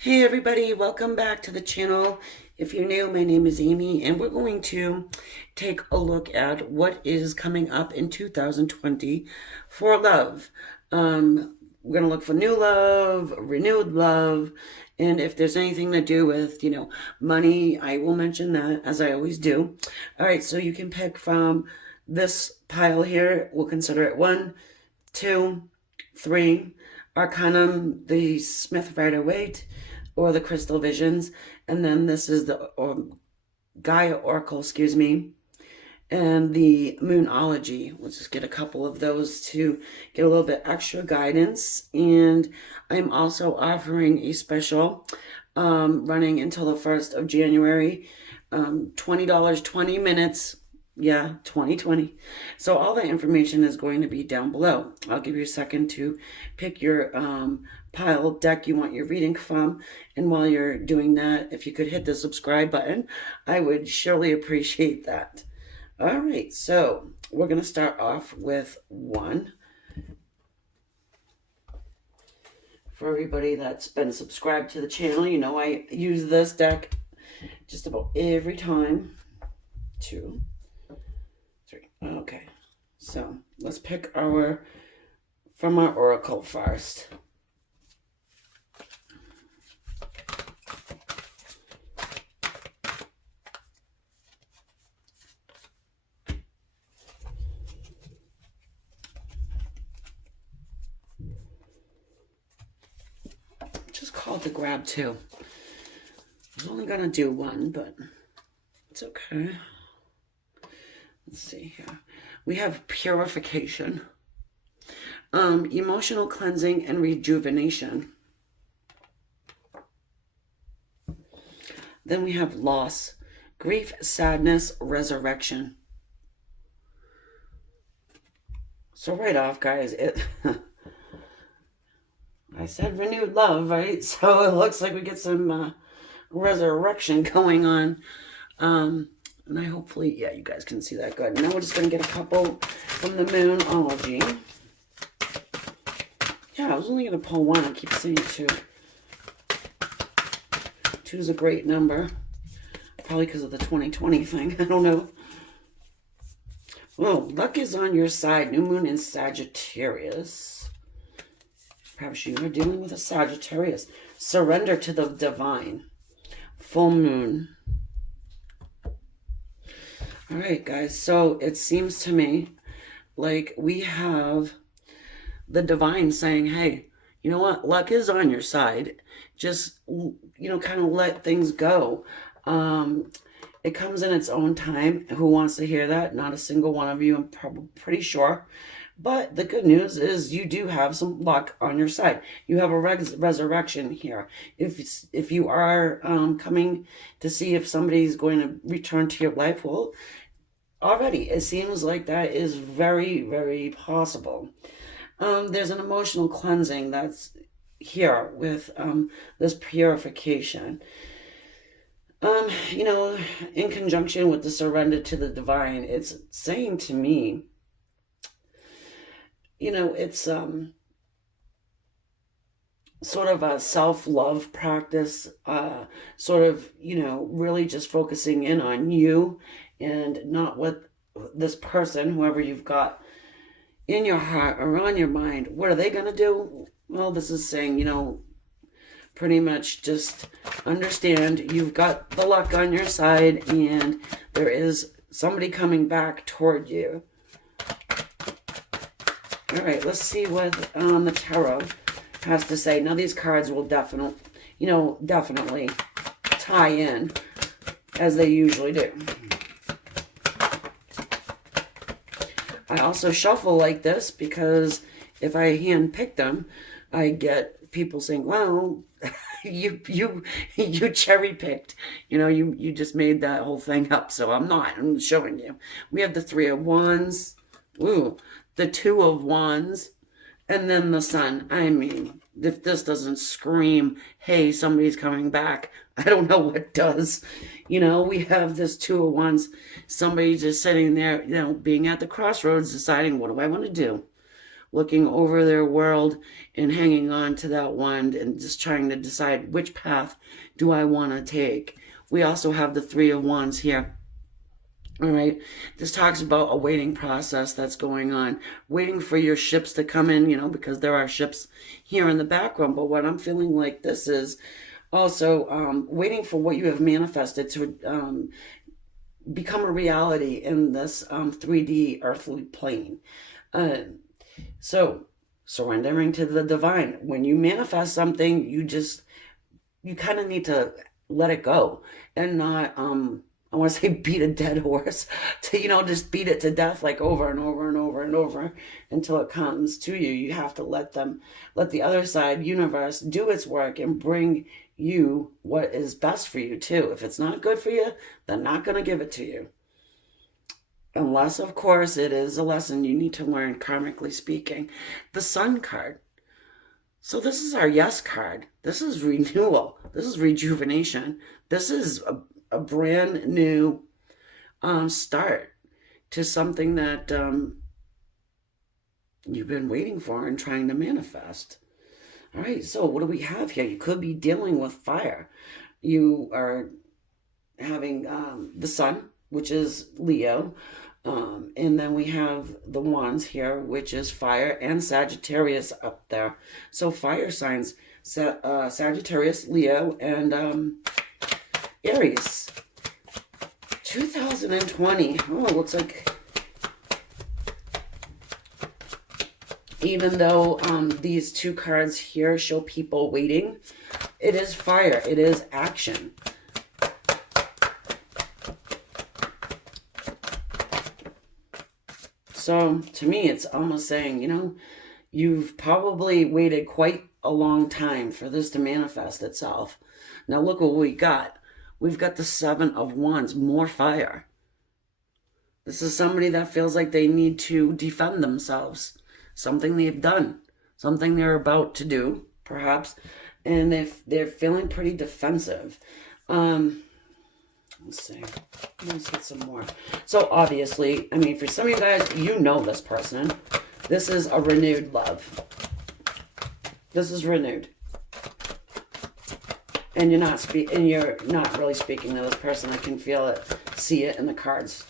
Hey everybody, welcome back to the channel. If you're new, my name is Amy and we're going to take a look at what is coming up in 2020 for love. We're going to look for new love, renewed love, and if there's anything to do with, money, I will mention that as I always do. All right, so you can pick from this pile here. We'll consider it 1, 2, 3, Arcanum, the Smith Rider-Waite, or the Crystal Visions, and then this is the Gaia Oracle, and the Moonology. We'll just get a couple of those to get a little bit extra guidance, and I'm also offering a special running until the 1st of January, $20, 20 minutes. Yeah, 2020. So all the information is going to be down below. I'll give you a second to pick your pile deck you want your reading from. And while you're doing that, if you could hit the subscribe button, I would surely appreciate that. All right, so we're going to start off with 1. For everybody that's been subscribed to the channel, you know I use this deck just about every time. 2, 3. Okay, so let's pick from our oracle first. Just called to grab 2. I was only gonna do 1, but it's okay. Let's see here. We have purification, emotional cleansing and rejuvenation. Then we have loss, grief, sadness, resurrection. So right off, guys, I said renewed love, right? So it looks like we get some resurrection going on. And I hopefully, yeah, you guys can see that good. Now we're just going to get a couple from the Moonology. Yeah, I was only going to pull 1. I keep saying 2. 2 is a great number. Probably because of the 2020 thing. I don't know. Oh, luck is on your side. New moon in Sagittarius. Perhaps you are dealing with a Sagittarius. Surrender to the divine. Full moon. All right, guys. So it seems to me like we have the divine saying, hey, you know what? Luck is on your side. Just, kind of let things go. It comes in its own time. Who wants to hear that? Not a single one of you, I'm probably pretty sure. But the good news is you do have some luck on your side. You have a resurrection here. If you are coming to see if somebody's going to return to your life, well, already it seems like that is very, very possible. There's an emotional cleansing that's here with this purification. In conjunction with the surrender to the divine, it's saying to me, it's sort of a self-love practice, really just focusing in on you and not what this person, whoever you've got in your heart or on your mind, what are they going to do? Well, this is saying, pretty much just understand you've got the luck on your side and there is somebody coming back toward you. All right, let's see what the tarot has to say. Now, these cards will definitely tie in as they usually do. I also shuffle like this because if I hand pick them, I get people saying, "Wow, you cherry picked. You just made that whole thing up." So I'm showing you. We have the 3 of Wands. Ooh. The 2 of Wands, and then the Sun. I mean, if this doesn't scream, hey, somebody's coming back, I don't know what does. We have this 2 of Wands, somebody just sitting there, being at the crossroads, deciding, what do I want to do? looking over their world and hanging on to that wand and just trying to decide which path do I want to take. We also have the Three of Wands here. All right. This talks about a waiting process that's going on, waiting for your ships to come in, because there are ships here in the background. But what I'm feeling like this is also waiting for what you have manifested to become a reality in this 3D earthly plane. So surrendering to the divine. When you manifest something, you kind of need to let it go and not I want to say beat a dead horse to just beat it to death, like over and over and over and over until it comes to you. You have to let the other side, universe, do its work and bring you what is best for you too. If it's not good for you, they're not going to give it to you, unless of course it is a lesson you need to learn, karmically speaking. The Sun card. So this is our yes card. This is renewal. This is rejuvenation. This is a brand new start to something that you've been waiting for and trying to manifest. All right, so what do we have here? You could be dealing with fire. You are having the Sun, which is Leo. And then we have the Wands here, which is fire, and Sagittarius up there. So fire signs, Sagittarius, Leo, and Aries. 2020. Oh, it looks like even though these two cards here show people waiting, it is fire. It is action. So to me, it's almost saying, you've probably waited quite a long time for this to manifest itself. Now look what we got. We've got the Seven of Wands, more fire. This is somebody that feels like they need to defend themselves. Something they've done. Something they're about to do, perhaps. And if they're feeling pretty defensive. Let's see. Let's get some more. So obviously, for some of you guys, you know this person. This is a renewed love. This is renewed. And you're not really speaking to this person. I can feel it, see it in the cards.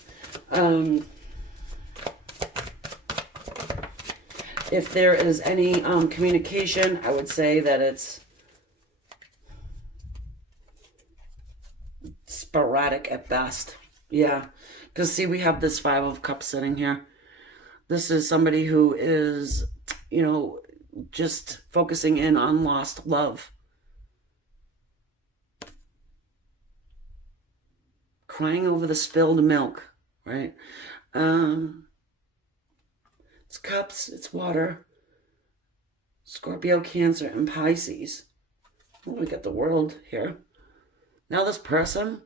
If there is any communication, I would say that it's sporadic at best. Yeah. Because see, we have this Five of Cups sitting here. This is somebody who is, just focusing in on lost love. Crying over the spilled milk, right? It's cups, it's water. Scorpio, Cancer, and Pisces. Oh, we got the World here. Now this person,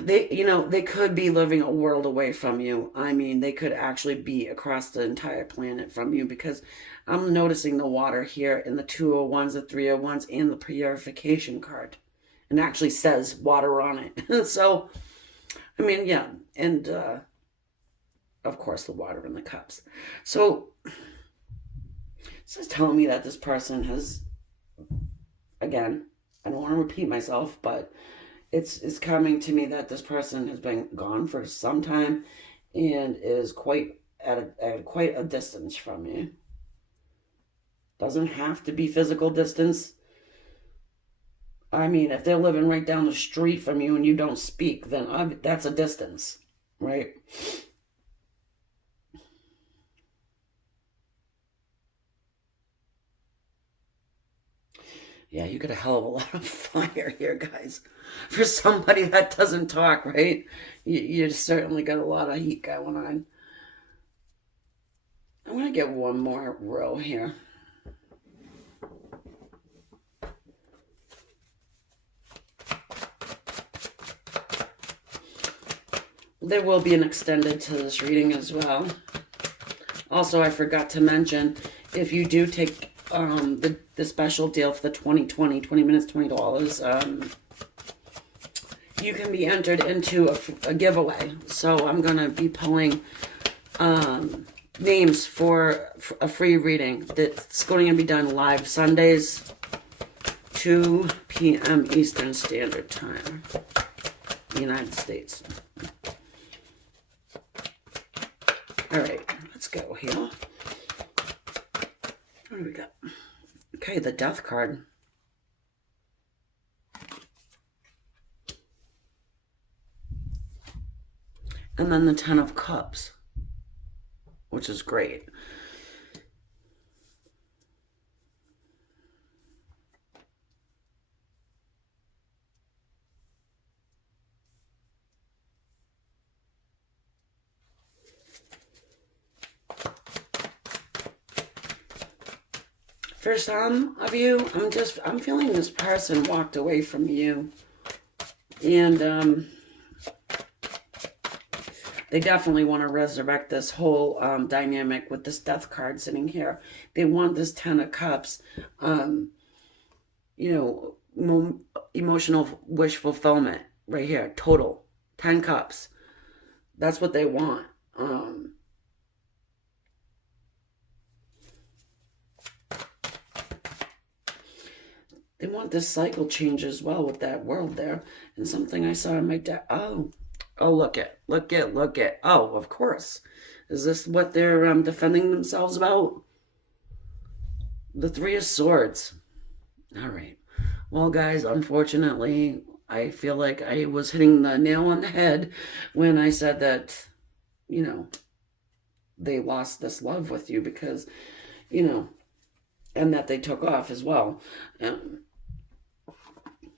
they could be living a world away from you. They could actually be across the entire planet from you, because I'm noticing the water here in the 201s, the 301s, and the purification card. And actually says water on it. So, yeah. And, of course, the water in the cups. So, this is telling me that this person has, again, I don't want to repeat myself, but it's coming to me that this person has been gone for some time and is quite at quite a distance from you. Doesn't have to be physical distance. If they're living right down the street from you and you don't speak, then that's a distance, right? Yeah, you got a hell of a lot of fire here, guys. For somebody that doesn't talk, right? You certainly got a lot of heat going on. I'm going to get one more row here. There will be an extended to this reading as well. Also, I forgot to mention, if you do take the special deal for the 20 minutes, $20, you can be entered into a giveaway. So I'm going to be pulling names for a free reading that's going to be done live Sundays, 2 p.m. Eastern Standard Time, United States. All right, let's go here. What do we got? Okay, the Death card. And then the Ten of Cups, which is great. For some of you, I'm feeling this person walked away from you. And they definitely want to resurrect this whole dynamic with this Death card sitting here. They want this Ten of Cups, emotional wish fulfillment right here. Total 10 cups. That's what they want. They want this cycle change as well with that world there. And something I saw in my deck. Oh, look it. Oh, of course. Is this what they're defending themselves about? The Three of Swords. All right. Well, guys, unfortunately, I feel like I was hitting the nail on the head when I said that, they lost this love with you because, and that they took off as well.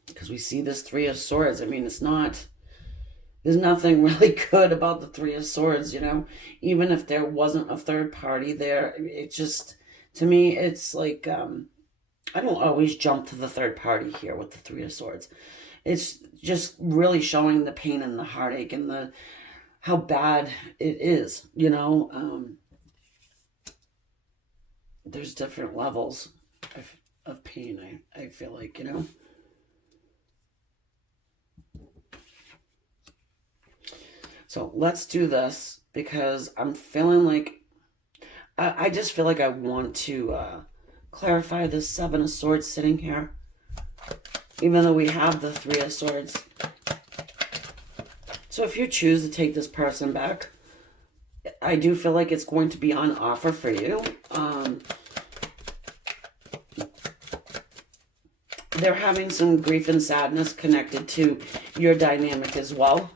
Because we see this Three of Swords. I mean, there's nothing really good about the Three of Swords, even if there wasn't a third party there. It just, to me, it's like, I don't always jump to the third party here with the Three of Swords. It's just really showing the pain and the heartache and how bad it is, There's different levels of pain, I feel like, So let's do this because I'm feeling like, I just feel like I want to clarify this Seven of Swords sitting here, even though we have the Three of Swords. So if you choose to take this person back, I do feel like it's going to be on offer for you. They're having some grief and sadness connected to your dynamic as well.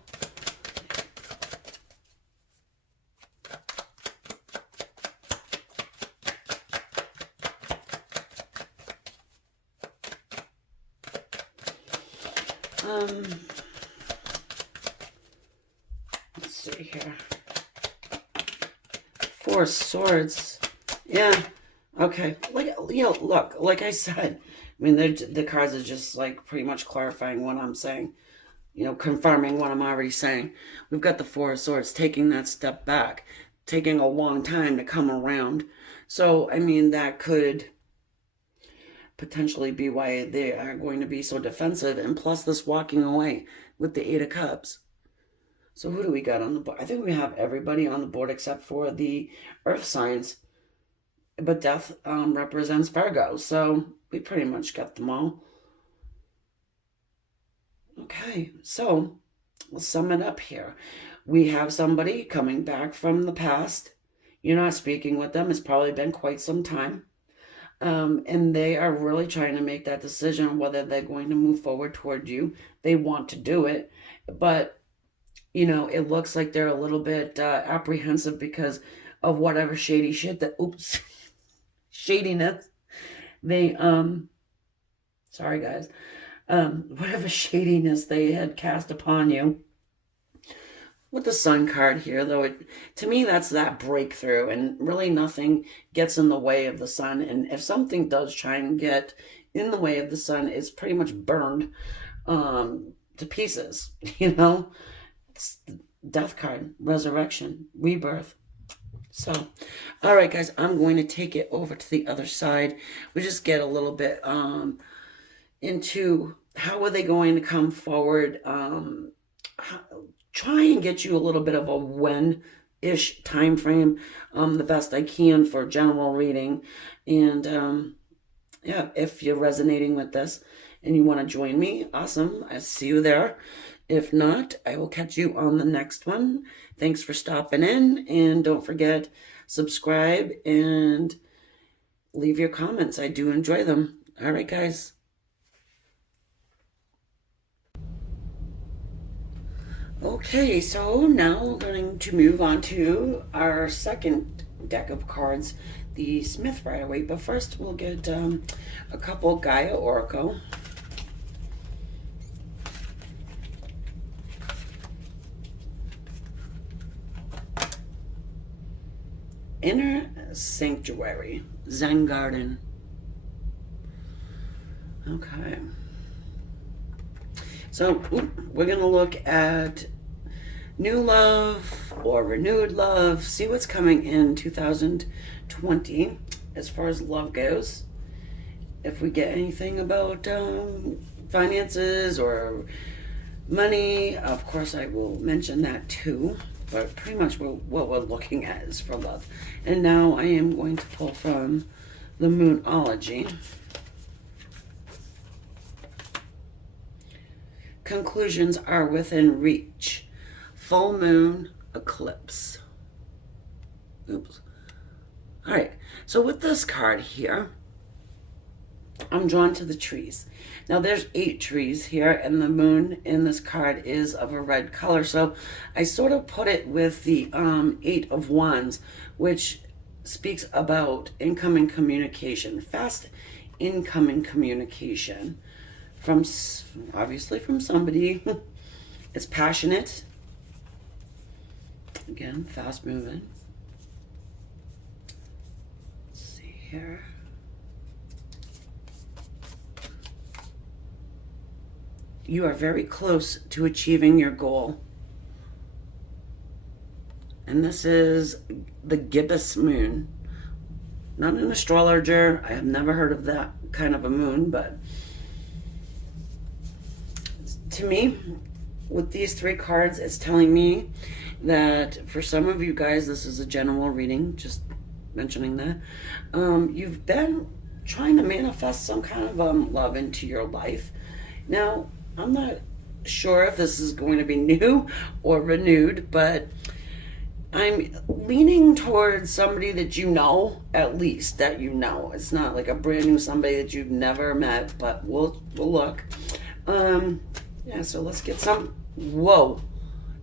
Let's see here. Four of Swords. Yeah. Okay. Look, like I said, I mean, the cards are just like pretty much clarifying what I'm saying, confirming what I'm already saying. We've got the Four of Swords taking that step back, taking a long time to come around. So, I mean, that could potentially be why they are going to be so defensive. And plus this walking away with the Eight of Cups. So who do we got on the board? I think we have everybody on the board except for the Earth signs. But Death represents Virgo. So we pretty much got them all. Okay, so we'll sum it up here. We have somebody coming back from the past. You're not speaking with them. It's probably been quite some time. And they are really trying to make that decision whether they're going to move forward toward you. They want to do it, but it looks like they're a little bit apprehensive because of whatever shady shit shadiness they sorry guys, whatever shadiness they had cast upon you. With the Sun card here, though, to me, that's that breakthrough, and really nothing gets in the way of the Sun. And if something does try and get in the way of the Sun, it's pretty much burned to pieces, It's the Death card, resurrection, rebirth. So, all right, guys, I'm going to take it over to the other side. We just get a little bit into how are they going to come forward, try and get you a little bit of a when ish time frame, the best I can for general reading. And yeah, if you're resonating with this and you want to join me, awesome. I see you there. If not, I will catch you on the next one. Thanks for stopping in, and don't forget, subscribe and leave your comments. I do enjoy them. All right, guys. Okay, so now we're going to move on to our second deck of cards, the Smith Rider-Waite. But first, we'll get a couple Gaia Oracle. Inner Sanctuary, Zen Garden. Okay. So we're going to look at new love or renewed love, see what's coming in 2020 as far as love goes. If we get anything about finances or money, of course I will mention that too. But pretty much what we're looking at is for love. And now I am going to pull from the Moonology. Conclusions are within reach. Full moon eclipse. Oops. All right. So with this card here, I'm drawn to the trees. Now there's 8 trees here, and the moon in this card is of a red color. So I sort of put it with the 8 of Wands, which speaks about incoming communication, fast incoming communication from, obviously from somebody. It's passionate. Again, fast moving. Let's see here. You are very close to achieving your goal. And this is the gibbous moon. Not an astrologer. I have never heard of that kind of a moon, but to me, with these 3 cards, it's telling me that for some of you guys, this is a general reading, just mentioning that, you've been trying to manifest some kind of love into your life. Now, I'm not sure if this is going to be new or renewed, but I'm leaning towards somebody that you know, at least that you know. It's not like a brand new somebody that you've never met, but we'll look. Yeah, so let's get some. Whoa,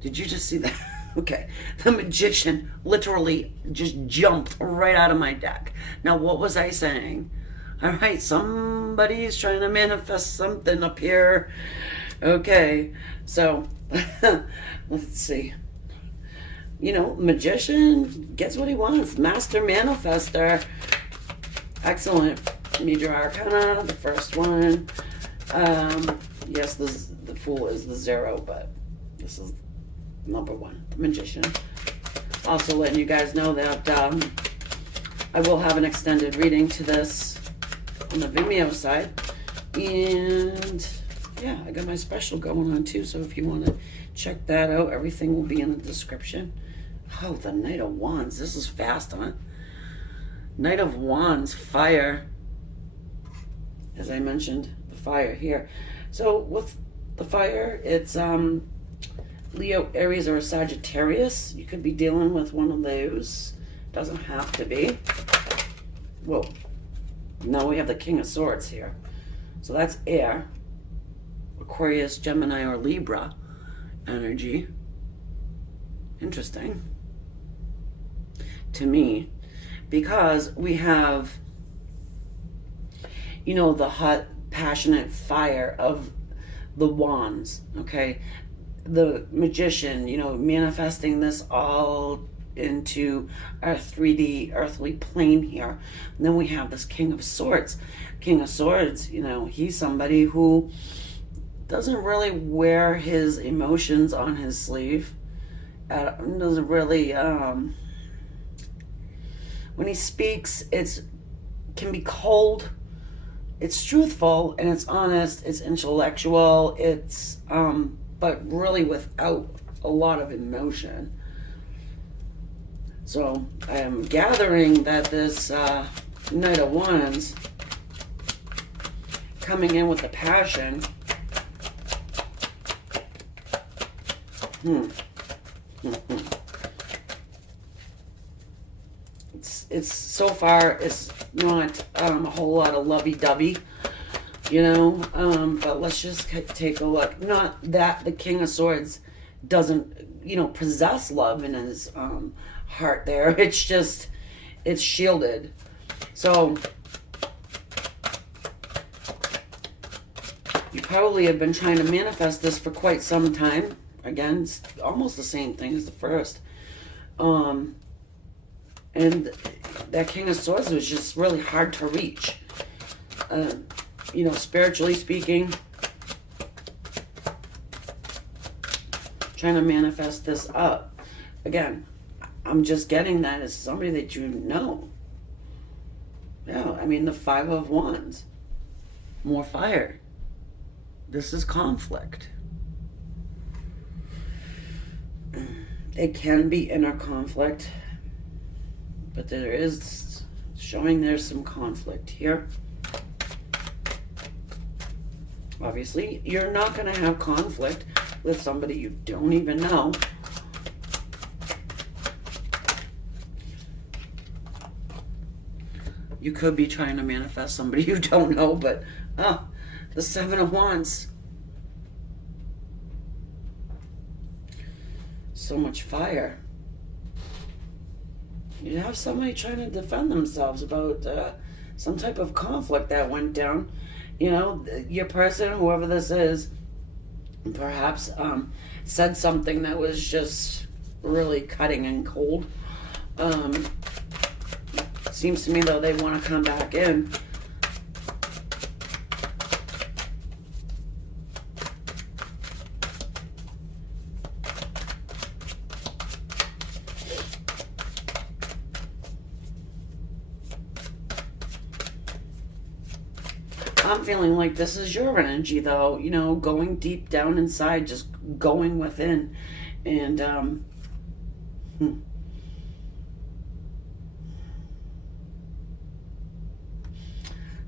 did you just see that? Okay, the Magician literally just jumped right out of my deck. Now, what was I saying? All right, somebody's trying to manifest something up here. Okay, so let's see. You know, Magician gets what he wants. Master Manifester. Excellent. Major Arcana, the first one. Yes, the Fool is the 0, but this is number 1, the Magician. Also letting you guys know that I will have an extended reading to this on the Vimeo side. And yeah, I got my special going on too, so if you want to check that out, everything will be in the description. Oh, the Knight of Wands. This is fast, huh? Knight of Wands, fire. As I mentioned, the fire here. So with the fire, it's Leo, Aries, or Sagittarius. You could be dealing with one of those. Doesn't have to be. Whoa. Now we have the King of Swords here. So that's air. Aquarius, Gemini, or Libra energy. Interesting. To me. Because we have, you know, the hot, passionate fire of the wands, okay? The Magician, you know, manifesting this all into our 3D earthly plane here. And then we have this King of Swords. King of Swords, you know, he's somebody who doesn't really wear his emotions on his sleeve. Doesn't really, when he speaks, it's can be cold. It's truthful and it's honest. It's intellectual. It's but really without a lot of emotion. So I am gathering that this Knight of Wands coming in with the passion. It's so far it's not a whole lot of lovey-dovey, you know, but let's just take a look. Not that the King of Swords doesn't, you know, possess love in his heart there. It's just, it's shielded. So you probably have been trying to manifest this for quite some time. Again, it's almost the same thing as the first. And that King of Swords was just really hard to reach. You know, spiritually speaking, trying to manifest this up. Again, I'm just getting that as somebody that you know. Yeah, I mean, the Five of Wands. More fire. This is conflict. It can be inner conflict, but there is showing there's some conflict here. Obviously, you're not going to have conflict with somebody you don't even know. You could be trying to manifest somebody you don't know, but the Seven of Wands. So much fire. You have somebody trying to defend themselves about some type of conflict that went down. You know, your person, whoever this is, perhaps said something that was just really cutting and cold. Seems to me, though, they want to come back in. I'm feeling like this is your energy, though, you know, going deep down inside, just going within. And,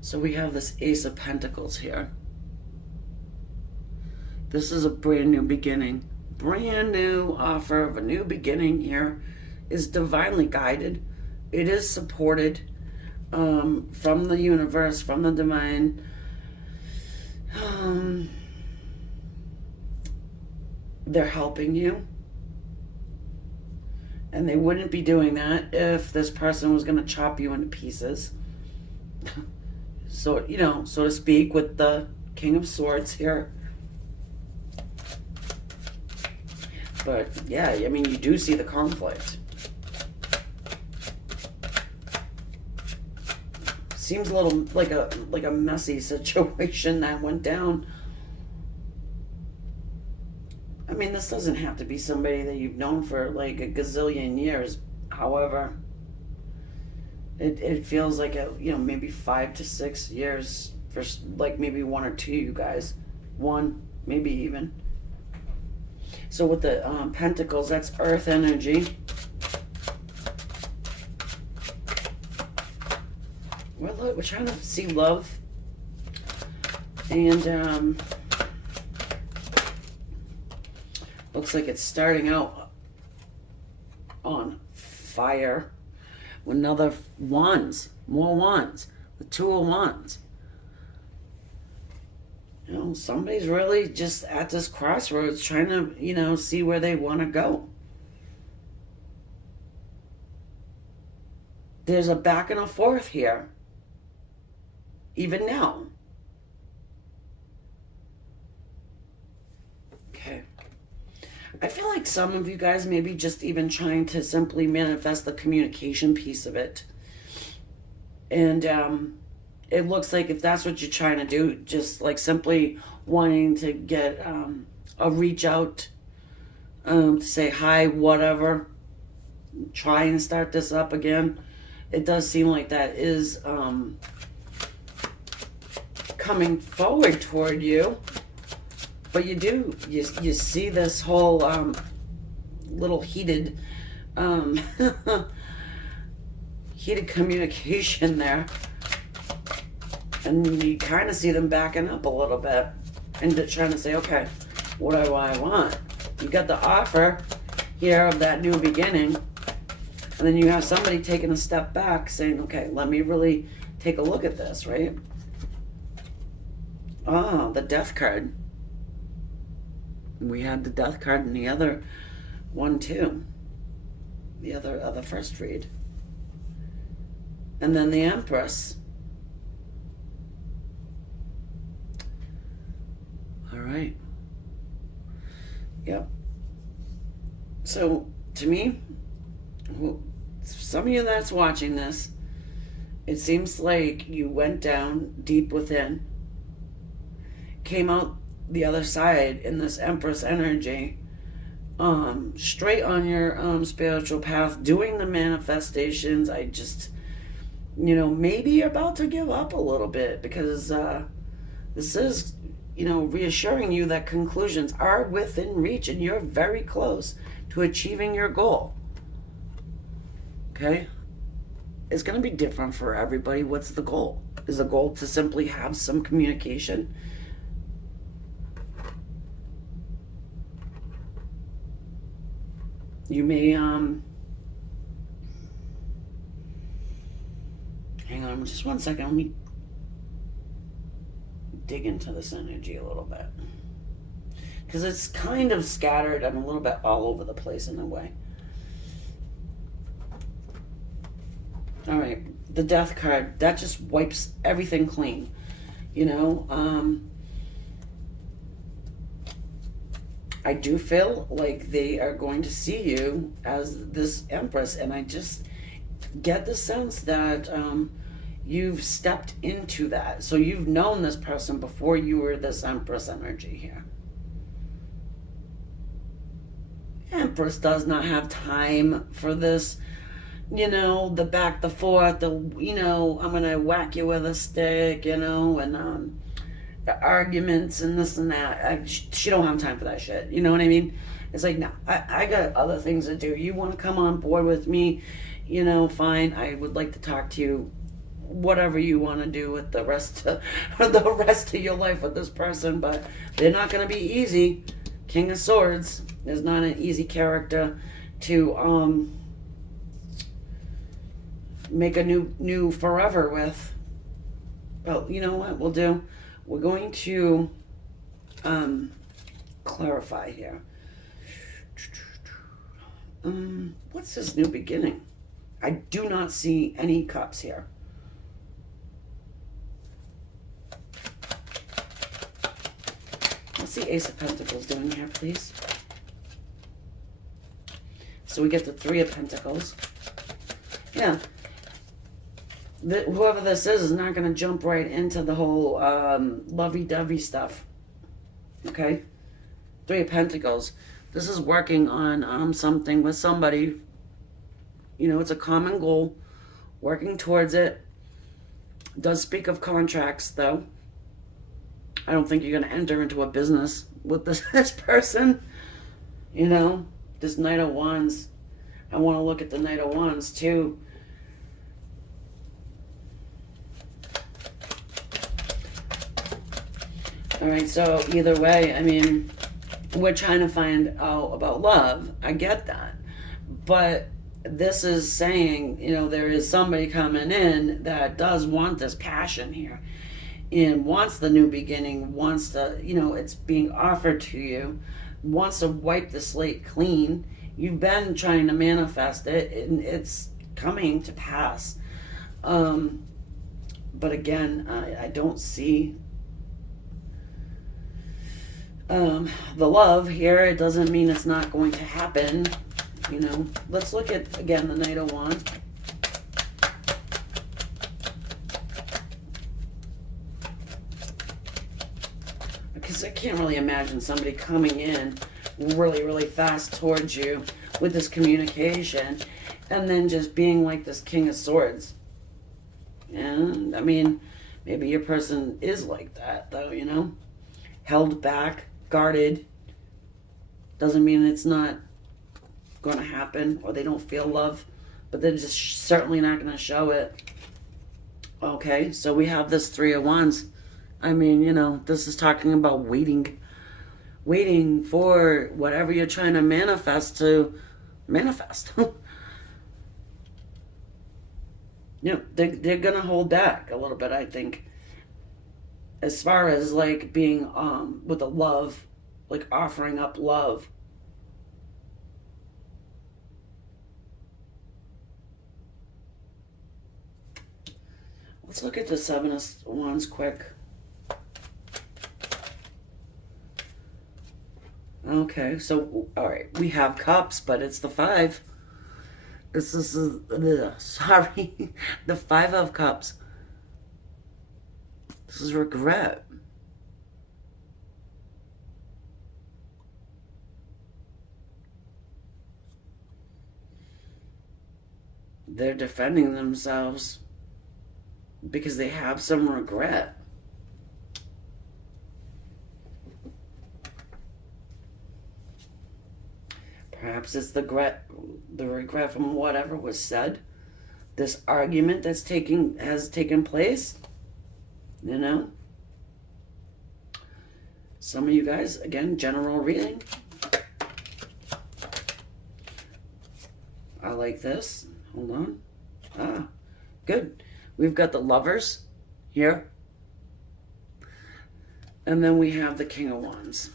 So we have this Ace of Pentacles here. This is a brand new beginning. Brand new offer of a new beginning here is divinely guided. It is supported from the universe, from the divine. They're helping you. And they wouldn't be doing that if this person was going to chop you into pieces. So, you know, so to speak, with the King of Swords here. But, yeah, I mean, you do see the conflict. Seems a little like a messy situation that went down. I mean, this doesn't have to be somebody that you've known for like a gazillion years. However, it feels like maybe 5 to 6 years for like maybe one or two of you guys. One, maybe even. So with the Pentacles, that's earth energy. We're trying to see love. And looks like it's starting out on fire. With another wands, more wands, the Two of Wands. You know, somebody's really just at this crossroads trying to, you know, see where they want to go. There's a back and a forth here. Even now. Okay. I feel like some of you guys may be just even trying to simply manifest the communication piece of it. And it looks like if that's what you're trying to do, just like simply wanting to get a reach out to say hi, whatever, try and start this up again. It does seem like that is coming forward toward you. But you see this whole little heated um, heated communication there. And you kind of see them backing up a little bit and trying to say, okay, what do I want? You got the offer here of that new beginning. And then you have somebody taking a step back saying, okay, let me really take a look at this, right? Oh, the death card. We had the death card in the other one too. The other first read. And then the Empress. All right. Yep. So, to me, some of you that's watching this, it seems like you went down deep within, came out the other side in this Empress energy, straight on your spiritual path, doing the manifestations. I just, maybe you're about to give up a little bit because this is, reassuring you that conclusions are within reach and you're very close to achieving your goal. Okay? It's going to be different for everybody. What's the goal? Is the goal to simply have some communication? You may, hang on just one second. Let me dig into this energy a little bit. Because it's kind of scattered and a little bit all over the place in a way. All right, the death card, that just wipes everything clean. I do feel like they are going to see you as this Empress, and I just get the sense that you've stepped into that. So you've known this person before you were this Empress energy here. Empress does not have time for this, the back, the forth, I'm going to whack you with a stick, and the arguments and this and that. She don't have time for that shit. You know what I mean? It's like, no, I got other things to do. You want to come on board with me, fine. I would like to talk to you, whatever you want to do with the rest of your life with this person, but they're not going to be easy. King of Swords is not an easy character to make a new forever with. But you know what we'll do? We're going to clarify here. What's this new beginning? I do not see any cups here. What's the Ace of Pentacles doing here, please? So we get the Three of Pentacles. Yeah. Whoever this is not going to jump right into the whole lovey-dovey stuff. Okay? Three of Pentacles. This is working on something with somebody. It's a common goal. Working towards it. Does speak of contracts, though. I don't think you're going to enter into a business with this person. This Knight of Wands. I want to look at the Knight of Wands, too. All right, so either way, I mean, we're trying to find out about love. I get that. But this is saying, there is somebody coming in that does want this passion here and wants the new beginning, wants to, it's being offered to you, wants to wipe the slate clean. You've been trying to manifest it, and it's coming to pass. But again, I don't see the love here. It doesn't mean it's not going to happen. Let's look at, again, the Knight of Wands. Because I can't really imagine somebody coming in really, really fast towards you with this communication and then just being like this King of Swords. And, I mean, maybe your person is like that, though, held back, guarded. Doesn't mean it's not going to happen, or they don't feel love, but they're just certainly not going to show it. Okay, so we have this Three of Wands. I mean, this is talking about waiting for whatever you're trying to manifest to manifest. They're gonna hold back a little bit, I think, as far as like being with a love, like offering up love. Let's look at the Seven of Wands quick. Okay, so all right, we have Cups, but it's the Five. This is sorry, the Five of Cups. This is regret. They're defending themselves because they have some regret. Perhaps it's the regret from whatever was said. This argument has taken place. Some of you guys, again, general reading. I like this. Hold on. Good. We've got the Lovers here. And then we have the King of Wands.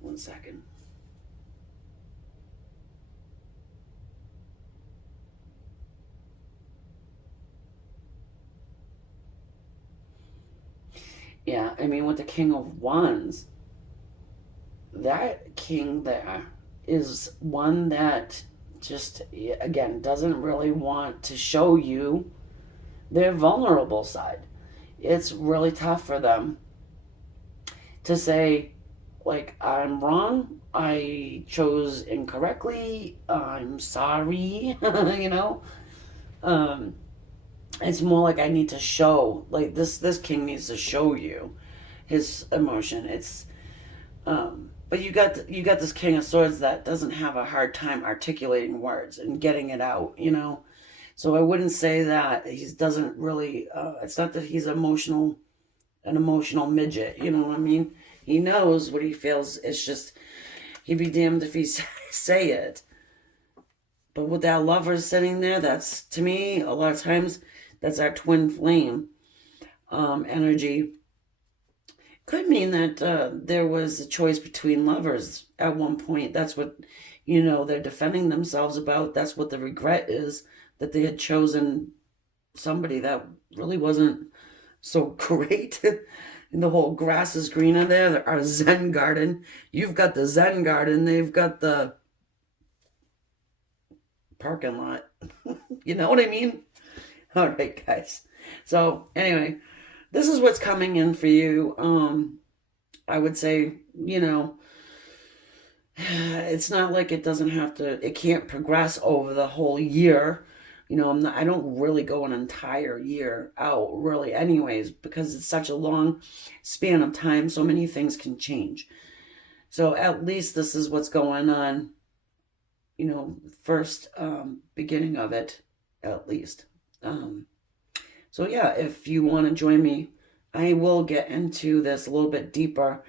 One second. Yeah, I mean, with the King of Wands, that king there is one that just, again, doesn't really want to show you their vulnerable side. It's really tough for them to say, like, I'm wrong, I chose incorrectly, I'm sorry, It's more like I need to show, like, this king needs to show you his emotion. It's, but you got this King of Swords that doesn't have a hard time articulating words and getting it out, So I wouldn't say that he doesn't really. It's not that he's an emotional midget. You know what I mean? He knows what he feels. It's just he'd be damned if he say it. But with that Lover sitting there, that's, to me, a lot of times that's our twin flame energy. Could mean that there was a choice between lovers at one point. That's what, they're defending themselves about. That's what the regret is, that they had chosen somebody that really wasn't so great. And the whole grass is greener there. Our Zen garden. You've got the Zen garden. They've got the parking lot. You know what I mean? All right, guys. So anyway, this is what's coming in for you. I would say, it's not like it can't progress over the whole year. I don't really go an entire year out, really, anyways, because it's such a long span of time. So many things can change. So at least this is what's going on, first beginning of it, at least. So yeah, if you want to join me, I will get into this a little bit deeper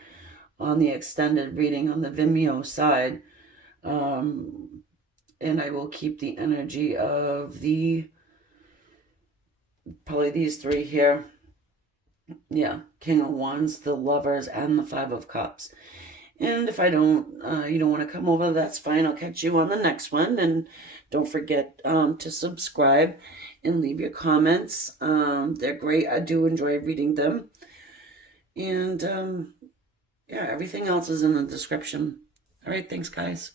on the extended reading on the Vimeo side. And I will keep the energy of probably these three here. Yeah, King of Wands, the Lovers, and the Five of Cups. And if I you don't want to come over, that's fine. I'll catch you on the next one. And don't forget to subscribe and leave your comments. They're great. I do enjoy reading them. And yeah, everything else is in the description. All right, thanks, guys.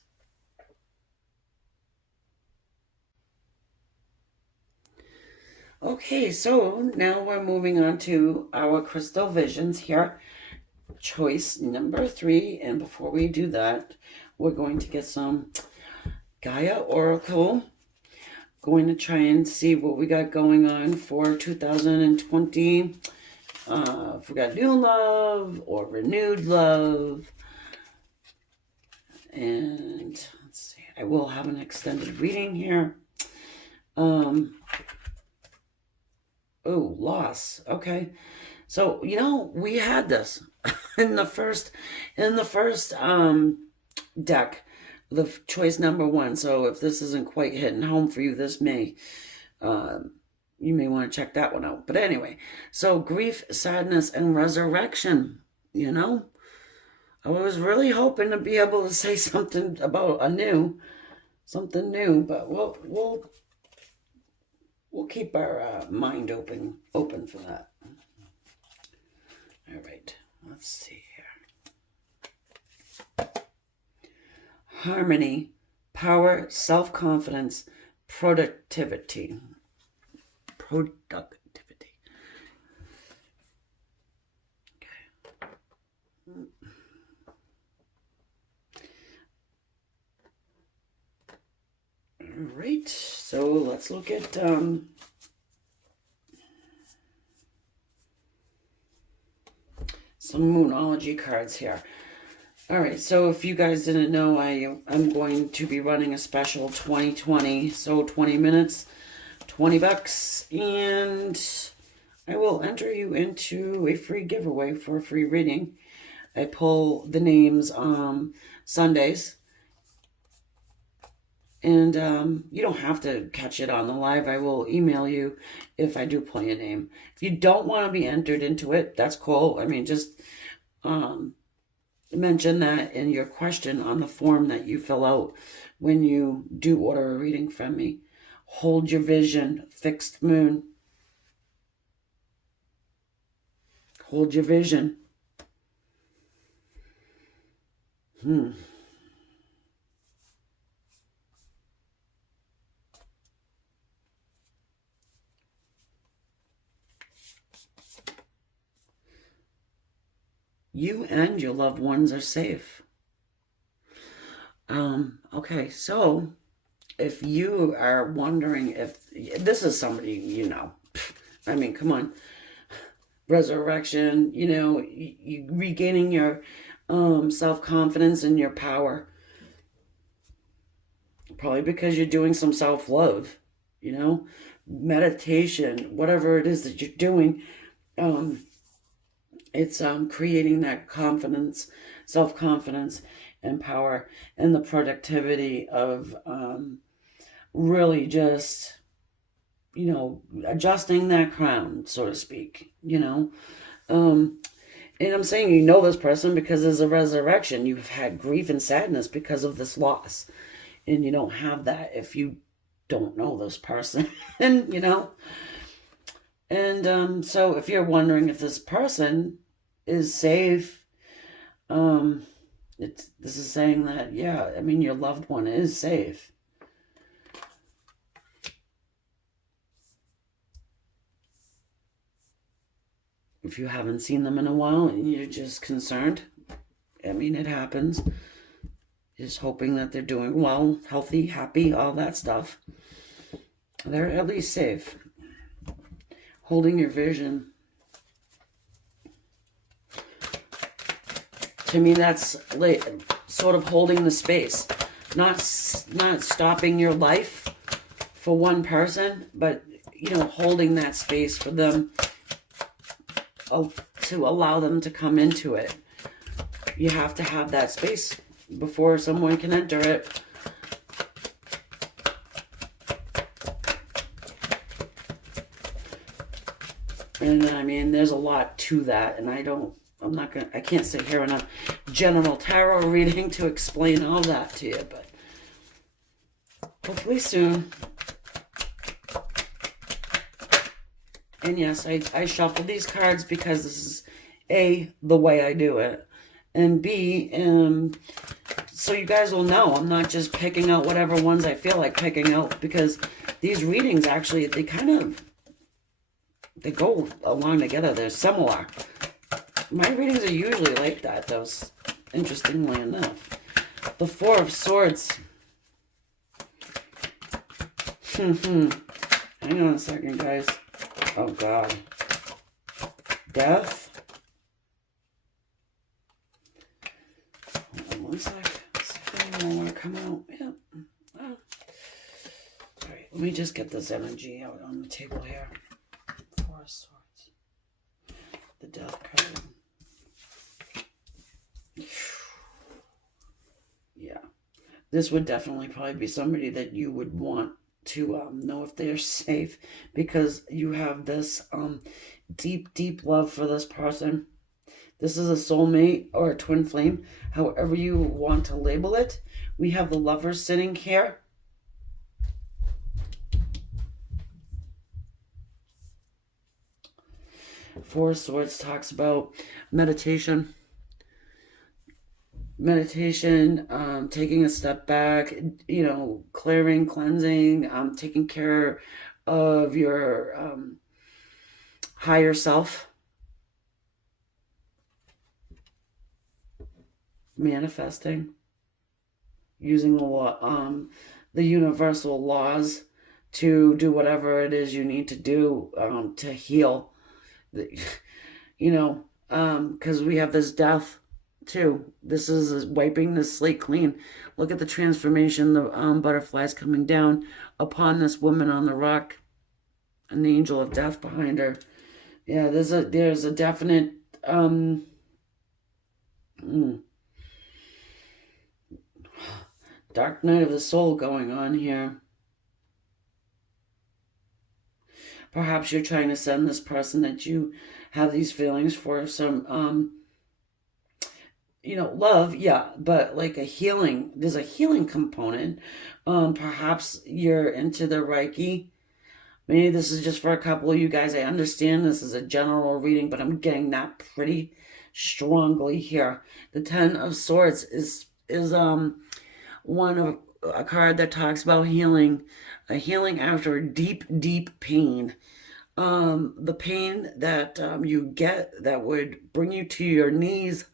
Okay, so now we're moving on to our crystal visions here. Choice number 3. And before we do that, we're going to get some Gaia Oracle going to try and see what we got going on for 2020. If we got new love or renewed love. And let's see, I will have an extended reading here. Oh, loss. Okay. So, we had this in the first deck, the choice number 1. So if this isn't quite hitting home for you, this may, you may want to check that one out. But anyway, so grief, sadness, and resurrection, I was really hoping to be able to say something about something new, but we'll keep our mind open for that. All right, let's see here. Harmony, power, self-confidence, productivity. All right, so let's look at some Moonology cards here. All right, so if you guys didn't know, I'm going to be running a special 2020, so 20 minutes, $20, and I will enter you into a free giveaway for a free reading. I pull the names Sundays. And you don't have to catch it on the live. I will email you if I do play a name. If you don't want to be entered into it, that's cool. I mean, just mention that in your question on the form that you fill out when you do order a reading from me. Hold your vision, fixed moon. Hold your vision. You and your loved ones are safe. Okay, so if you are wondering if this is somebody I mean, come on. Resurrection, you regaining your self-confidence and your power. Probably because you're doing some self-love, meditation, whatever it is that you're doing. It's creating that confidence, self-confidence, and power, and the productivity of really just, adjusting that crown, so to speak, and I'm saying this person because there's a resurrection. You've had grief and sadness because of this loss, and you don't have that if you don't know this person, and And so if you're wondering if this person is safe, this is saying that, yeah, I mean, your loved one is safe. If you haven't seen them in a while and you're just concerned, I mean, it happens. Just hoping that they're doing well, healthy, happy, all that stuff. They're at least safe. Holding your vision. To me, that's like sort of holding the space. Not stopping your life for one person, but, holding that space for them, to allow them to come into it. You have to have that space before someone can enter it. And I mean, there's a lot to that, and I can't sit here in a general tarot reading to explain all that to you, but hopefully soon. And yes, I shuffle these cards because this is A, the way I do it, and B, so you guys will know I'm not just picking out whatever ones I feel like picking out, because these readings actually, they go along together. They're similar. My readings are usually like that, though, interestingly enough. The Four of Swords. Hang on a second, guys. Oh, God. Death. Hold on one sec. Let's see if anyone want to come out. Yep. Oh. All right, let me just get this energy out on the table here. Four of Swords. The Death card. Yeah. This would definitely probably be somebody that you would want to know if they're safe, because you have this deep, deep love for this person. This is a soulmate or a twin flame, however you want to label it. We have the Lovers sitting here. Four of Swords talks about meditation. Taking a step back, clearing, cleansing, taking care of your higher self, manifesting, using the universal laws to do whatever it is you need to do to heal, because we have this death too. This is wiping the slate clean. Look at the transformation, the butterflies coming down upon this woman on the rock, and the angel of death behind her. Yeah, there's a definite dark night of the soul going on here. Perhaps you're trying to send this person that you have these feelings for some love, yeah, but like a healing. There's a healing component. Perhaps you're into the Reiki. Maybe this is just for a couple of you guys. I understand this is a general reading, but I'm getting that pretty strongly here. The Ten of Swords is one of a card that talks about healing, a healing after deep, deep pain. The pain that you get that would bring you to your knees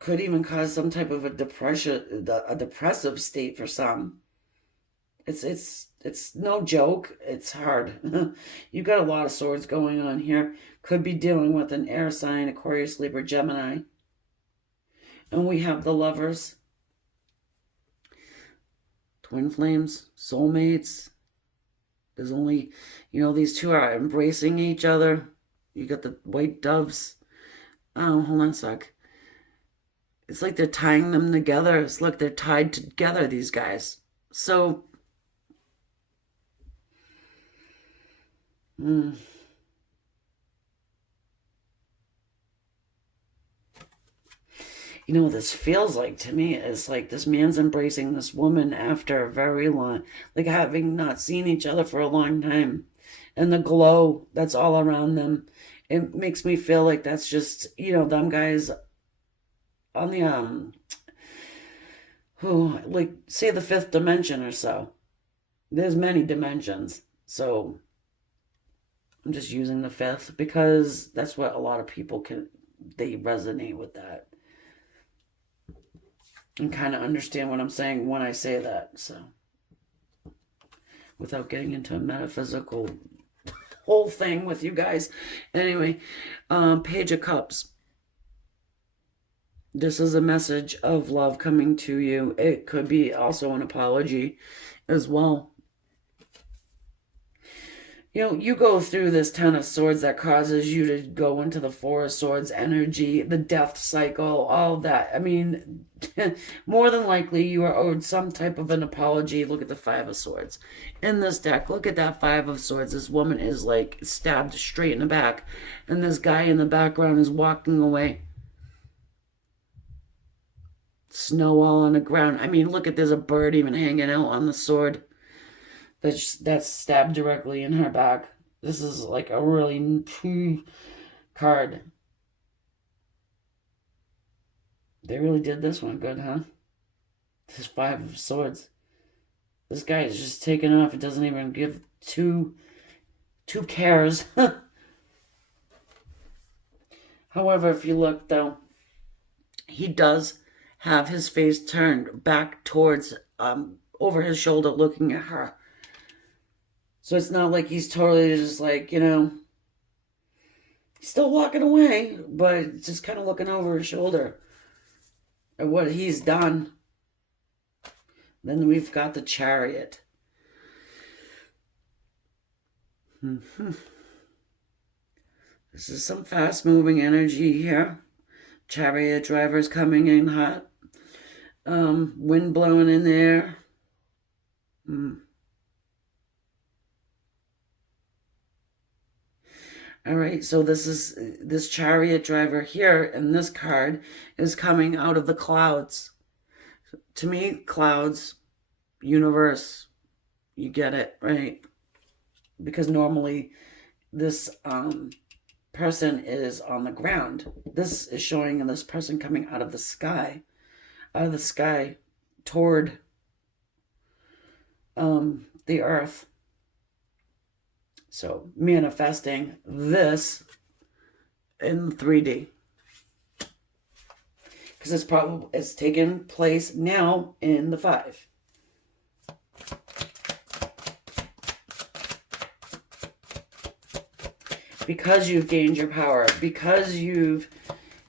could even cause some type of a depressive state for some. It's no joke. It's hard. You've got a lot of swords going on here. Could be dealing with an air sign, Aquarius, Libra, Gemini. And we have the Lovers, twin flames, soulmates. There's only, these two are embracing each other. You got the white doves. Oh, hold on a sec. It's like they're tying them together. It's like they're tied together, these guys. So, what this feels like to me is like this man's embracing this woman after a very long, like having not seen each other for a long time. And the glow that's all around them, it makes me feel like that's just, them guys on the, who, like, say the fifth dimension or so. There's many dimensions. So I'm just using the fifth because that's what a lot of people they resonate with that. And kind of understand what I'm saying when I say that. So, without getting into a metaphysical whole thing with you guys. Anyway, Page of Cups. This is a message of love coming to you. It could be also an apology as well. You go through this Ten of Swords that causes you to go into the Four of Swords energy, the death cycle, all that. I mean, more than likely you are owed some type of an apology. Look at the Five of Swords. In this deck, look at that Five of Swords. This woman is like stabbed straight in the back, and this guy in the background is walking away. Snow all on the ground. I mean, look at, there's a bird even hanging out on the sword. That's stabbed directly in her back. This is like a really true card. They really did this one good, huh? This Five of Swords. This guy is just taking off. It doesn't even give two cares. However, if you look, though, he does have his face turned back towards over his shoulder looking at her. So it's not like he's totally just like, he's still walking away, but just kind of looking over his shoulder at what he's done. Then we've got the Chariot. This is some fast-moving energy here. Chariot drivers coming in hot. Wind blowing in there. All right, so this chariot driver here in this card is coming out of the clouds. To me, clouds, universe, you get it, right? Because normally this person is on the ground. This is showing this person coming out of the sky toward the earth. So manifesting this in 3D. Because it's taking place now in the 5. Because you've gained your power, because you've,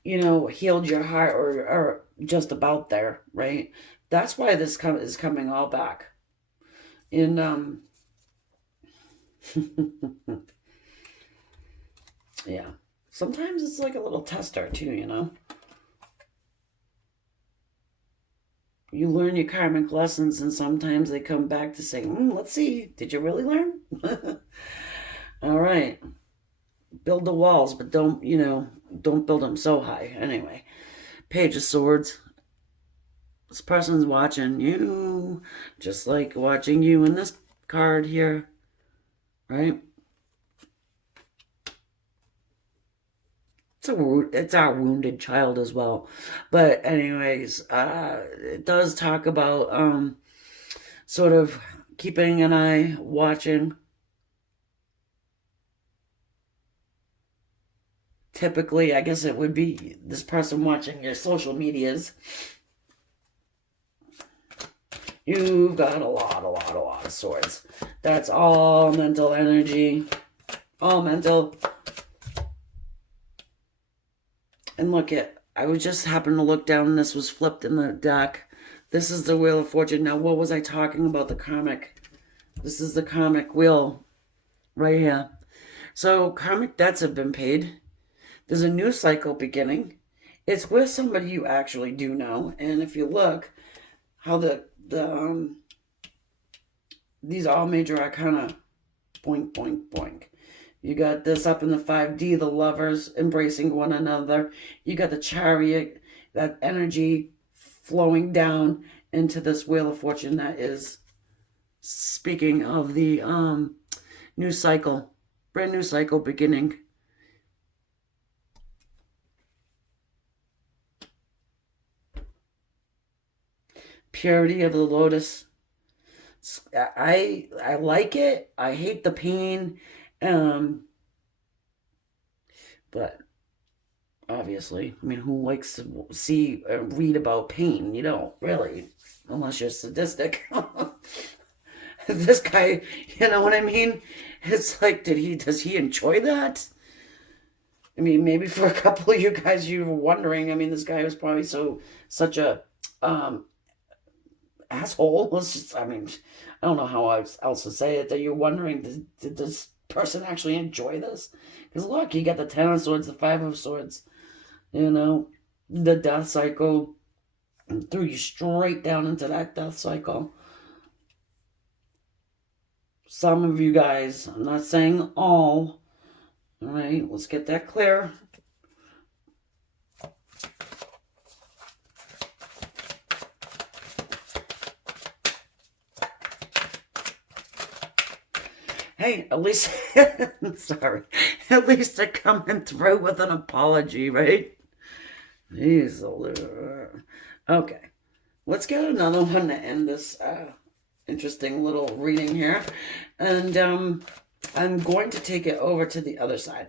healed your heart or just about there, right? That's why this is coming all back. In yeah. Sometimes it's like a little tester too, You learn your karmic lessons, and sometimes they come back to say, let's see, did you really learn? All right. Build the walls, but don't build them so high. Anyway, Page of Swords. This person's watching you, just like watching you in this card here, right? It's our wounded child as well. But anyways, it does talk about sort of keeping an eye, watching. Typically, I guess it would be this person watching your social medias. You've got a lot of swords. That's all mental energy. All mental. And look I was just happened to look down and this was flipped in the deck. This is the Wheel of Fortune. Now, what was I talking about? The karmic. This is the karmic wheel right here. So karmic debts have been paid. There's a new cycle beginning. It's with somebody you actually do know. And if you look how these all major arcana, boink, boink, boink. You got this up in the 5D, the lovers embracing one another. You got the Chariot, that energy flowing down into this Wheel of Fortune that is speaking of the new cycle, brand new cycle beginning. Purity of the Lotus. I like it. I hate the pain. But obviously, who likes to read about pain? You don't really, unless you're sadistic. This guy, you know what I mean? It's like, does he enjoy that? Maybe for a couple of you guys, you were wondering. This guy was probably such a asshole. I don't know how else to say it, that you're wondering, did this person actually enjoy this? Because look, you got the 10 of Swords, the 5 of Swords, the death cycle, and threw you straight down into that death cycle. Some of you guys, I'm not saying all right, let's get that clear. Hey, at least, sorry, at least they're coming through with an apology, right? Okay, let's get another one to end this interesting little reading here. And I'm going to take it over to the other side.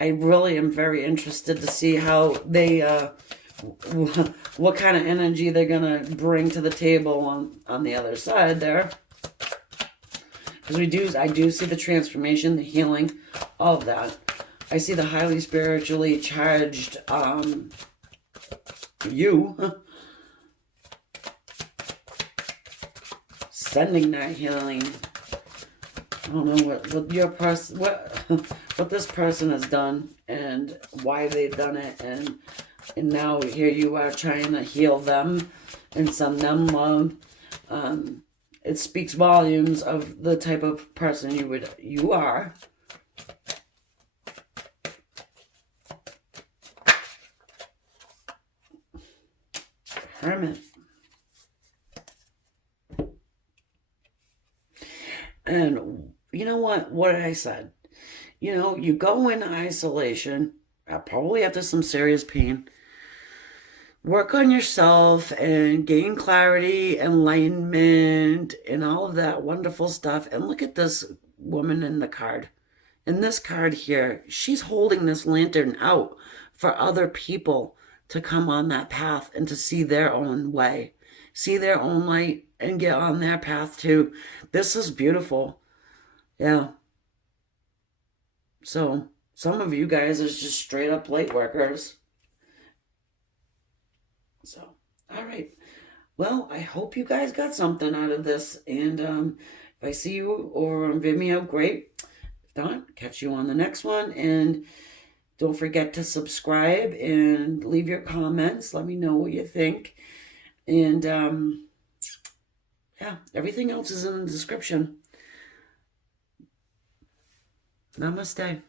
I really am very interested to see how they what kind of energy they're gonna bring to the table on the other side there. Because I do see the transformation, the healing, all of that. I see the highly spiritually charged you sending that healing. I don't know what your person what this person has done and why they've done it, and now here you are trying to heal them and send them love. It speaks volumes of the type of person you are. Hermit. And you know what I said? You go in isolation, probably after some serious pain, work on yourself and gain clarity, enlightenment, and all of that wonderful stuff. And look at this woman in the card. In this card here, she's holding this lantern out for other people to come on that path and to see their own way, see their own light, and get on their path too. This is beautiful. Yeah. So some of you guys is just straight up light workers. So, all right. Well, I hope you guys got something out of this. And if I see you over on Vimeo, great. If not, catch you on the next one. And don't forget to subscribe and leave your comments. Let me know what you think. And yeah, everything else is in the description. Namaste.